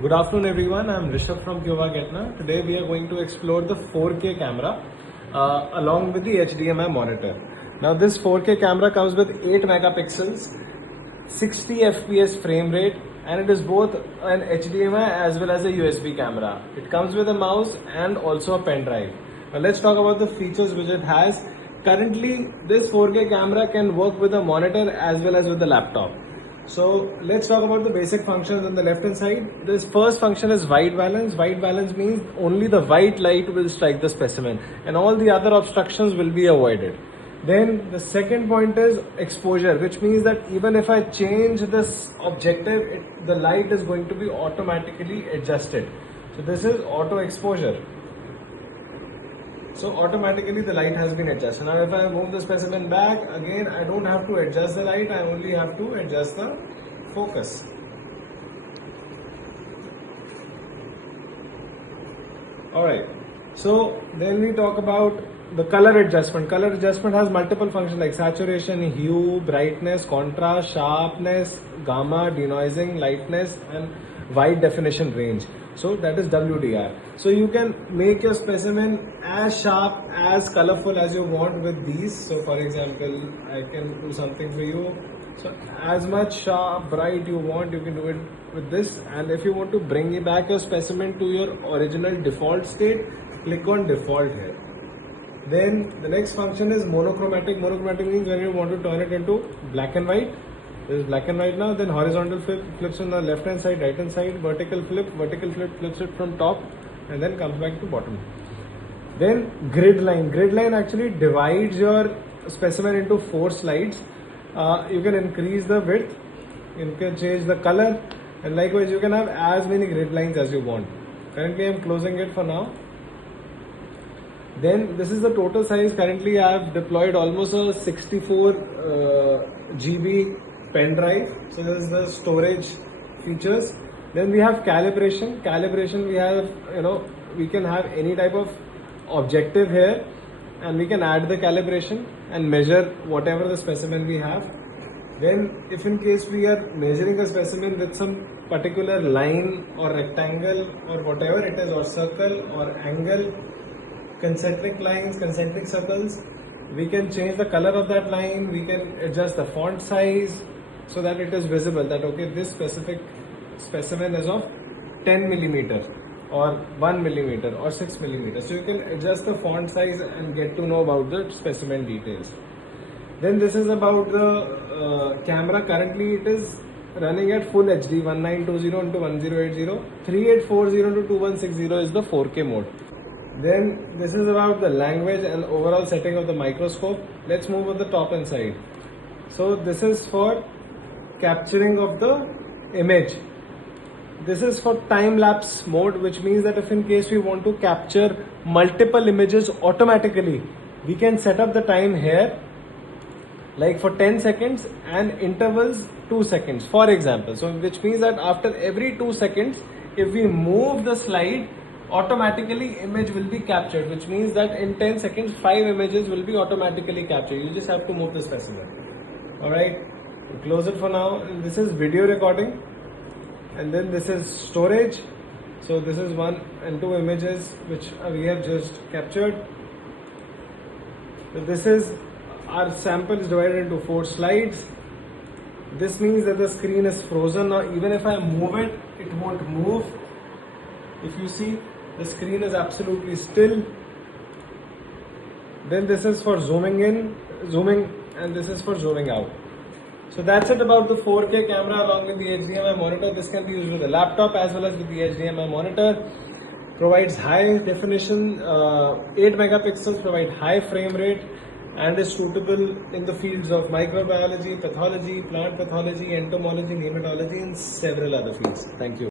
Good afternoon everyone, I am Rishabh from Getner. Today we are going to explore the 4K camera along with the HDMI monitor. Now this 4K camera comes with 8 megapixels, 60 FPS frame rate, and it is both an HDMI as well as a USB camera. It comes with a mouse and also a pen drive. Now let's talk about the features which it has. Currently this 4K camera can work with a monitor as well as with the laptop. So let's talk about the basic functions on the left hand side. This first function is white balance. White balance means only the white light will strike the specimen and all the other obstructions will be avoided. Then the second point is exposure, which means that even if I change this objective, the light is going to be automatically adjusted. So this is auto exposure. So automatically the light has been adjusted. Now if I move the specimen back, again I don't have to adjust the light, I only have to adjust the focus. Alright, so then we talk about the color adjustment. Color adjustment has multiple functions like saturation, hue, brightness, contrast, sharpness, gamma, denoising, lightness, and wide definition range. So that is WDR. So you can make your specimen as sharp, as colorful as you want with these. So for example, I can do something for you. So as much sharp, bright you want, you can do it with this. And if you want to bring back your specimen to your original default state, click on default here. Then the next function is monochromatic. Monochromatic means when you want to turn it into black and white. This is black and white now. Then horizontal flip flips on the left hand side, right hand side. Vertical flip flips it from top and then comes back to bottom. Then grid line. Grid line actually divides your specimen into 4 slides. You can increase the width, you can change the color, and likewise you can have as many grid lines as you want. Currently I am closing it for now. Then this is the total size. Currently I have deployed almost a 64 GB pen drive. So this is the storage features. Then we have calibration. Calibration we have, we can have any type of objective here and we can add the calibration and measure whatever the specimen we have. Then if in case we are measuring a specimen with some particular line or rectangle or whatever it is, or circle or angle, concentric lines, concentric circles, we can change the color of that line, we can adjust the font size so that it is visible that okay, this specific specimen is of 10 millimeter or 1 millimeter or 6 millimeter. So you can adjust the font size and get to know about the specimen details. Then this is about the camera. Currently it is running at full HD 1920 into 1080, 3840 into 2160 is the 4K mode. Then this is about the language and overall setting of the microscope. Let's move on the top and side. So this is for capturing of the image. This is for time-lapse mode, which means that if in case we want to capture multiple images automatically, we can set up the time here like for 10 seconds and intervals 2 seconds, for example. So which means that after every 2 seconds, if we move the slide, automatically image will be captured, which means that in 10 seconds 5 images will be automatically captured. You just have to move the specimen. Alright, close it for now. This is video recording and then this is storage. So this is 1 and 2 images which we have just captured. So this is our sample is divided into 4 slides. This means that the screen is frozen. Now even if I move it, it won't move. If you see, the screen is absolutely still. Then this is for zooming in, zooming, and this is for zooming out. So that's it about the 4K camera along with the HDMI monitor. This can be used with a laptop as well as with the HDMI monitor. Provides high definition, 8 megapixels, provide high frame rate, and is suitable in the fields of microbiology, pathology, plant pathology, entomology, nematology, and several other fields. Thank you.